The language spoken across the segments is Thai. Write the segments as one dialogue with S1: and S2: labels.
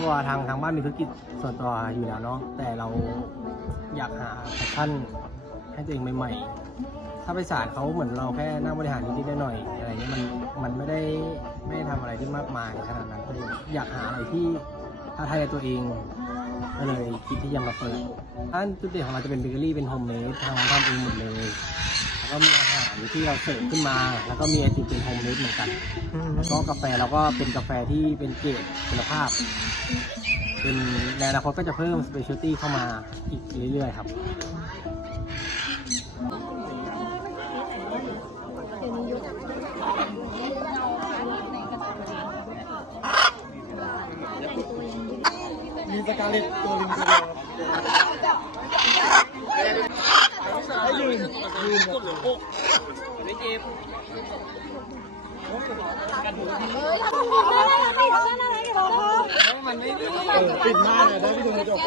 S1: ตัวทางทางบ้านมีธุรกิจส่วนตัวอยู่แล้วเนาะแต่เราอยากหาแพชชั่นให้ตัวเองใหม่ๆ ถ้าไปศาลเขาเหมือนเราแค่นั่งบริหารนิดๆหน่อยๆอะไรเงี้ยมันมันไม่ได้ไม่ได้ทำอะไรที่มากมายขนาดนั้นเลยอยากหาอะไรที่ท้าทายตัวเองก็เลยคิดที่จะมาเปิดร้านจุดเด่นของเราจะเป็นเบเกอรี่เป็นโฮมเมดทางเราทำเองหมดเลย แล้วก็มีอาหารที่เราเสิร์ฟขึ้นมา แล้วก็มีไอติมเป็นโฮมเมดเหมือนกัน
S2: อืม
S1: แล้วก็กาแฟเราก็เป็นกาแฟที่เป็นเกรดคุณภาพ เป็นในอนาคตก็จะเพิ่มสเปเชียลตี้เข้ามาอีกเรื่อยๆครับ
S3: มีสกาเลตตัวลิงตัวเดียวให้ ยืนยืนแบบเออปิดหน้าเลยได้พี่ดูกระจก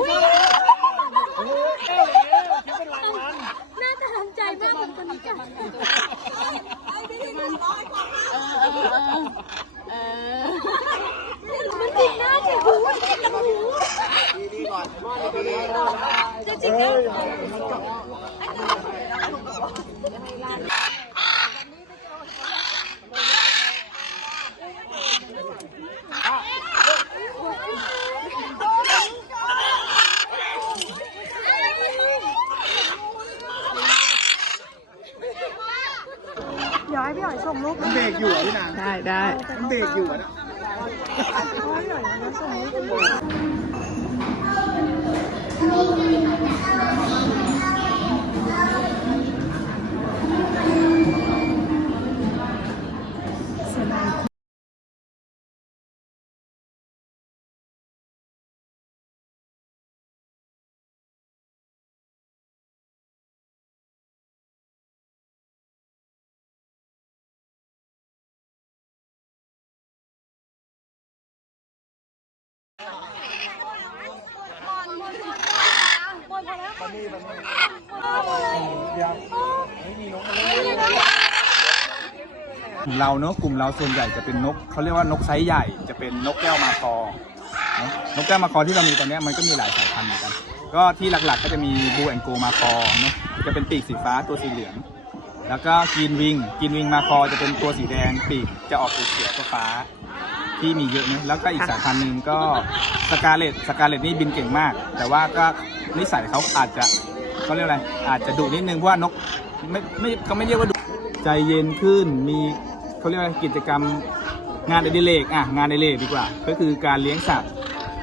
S4: น่าจะทำใจมากกว่าคนนี้กันมันจิกหน้าจิกหูจิกหูจะจิกหน้า
S2: เดี๋ยวให้ พี่หอยส่งรูป
S3: มันเบรกอยู่อะพี่นาง
S2: ได้ได้
S3: มันเบรกอยู่อะนะ
S2: พี่หอย มันจะส่งรูป
S5: กลุ่มเราเนอะกลุ่มเราส่วนใหญ่จะเป็นนกเขาเรียกว่านกไซส์ใหญ่จะเป็นนกแก้วมาคอนะนกแก้วมาคอที่เรามีตอนนี้มันก็มีหลายสายพันธุ์เหมือนกัน ก็ที่หลักๆก็จะมีบูแอนโกมาคอเนอะจะเป็นปีกสีฟ้าตัวสีเหลือง แล้วก็กินวิงกินวิงมาคอจะเป็นตัวสีแดง ปีกจะออกสีเขียวฟ้าที่มีเยอะเนะแล้วก็อีกสายพันธุ์หนึ่งก็สกาเลตสกาเลตนี่บินเก่งมาก แต่ว่าก็ นิสัยเขาอาจจะเขาเรียกอะไร อาจจะดุนิดนึงเพราะว่านกไม่ไม่เขาไม่เรียกว่าดุใจเย็นขึ้นมีเขาเรียกว่ากิจกรรมงานอดิเรกอะงานอดิเรกดีกว่า ก็คือการเลี้ยงสัตว์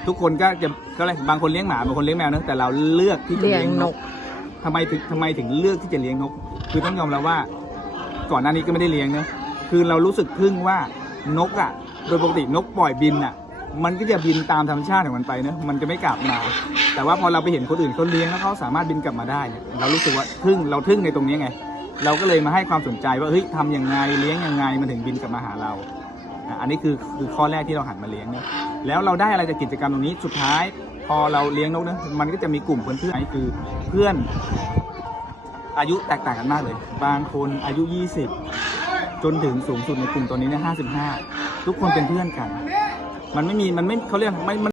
S5: ทุกคนก็จะก็อะไรบางคนเลี้ยงหมาบางคนเลี้ยงแมวนะแต่เราเลือกที่จะ
S2: เลี้ยงน
S5: กทำไมถึงทำไมถึงเลือกที่จะเลี้ยงนก คือต้องยอมรับว่า ก่อนหน้านี้ก็ไม่ได้เลี้ยงนะคือเรารู้สึกทึ่งว่านกอะ โดยปกตินกปล่อยบินอะ มันก็จะบินตามธรรมชาติของมันไปเนอะมันจะไม่กลับมา แต่ว่าพอเราไปเห็นคนอื่นเขาเลี้ยงแล้วเขาสามารถบินกลับมาได้เนี่ยเรารู้สึกว่าทึ่งเราทึ่งในตรงนี้ไง เราก็เลยมาให้ความสนใจว่าเฮ้ยทำยังไงเลี้ยงยังไงมันถึงบินกลับมาหาเราอะอันนี้คือคือข้อแรกที่เราหันมาเลี้ยงเนี่ยแล้วเราได้อะไรจากกิจกรรมตรงนี้สุดท้าย พอเราเลี้ยงนกนะมันก็จะมีกลุ่มเพื่อนๆคือเพื่อนอายุแตกต่างกันมากเลย บางคนอายุ 20 จนถึงสูงสุดในกลุ่มตัวนี้เนี่ย55ทุกคนเป็นเพื่อนกัน มันไม่มีมันไม่เขาเรียกไม่มัน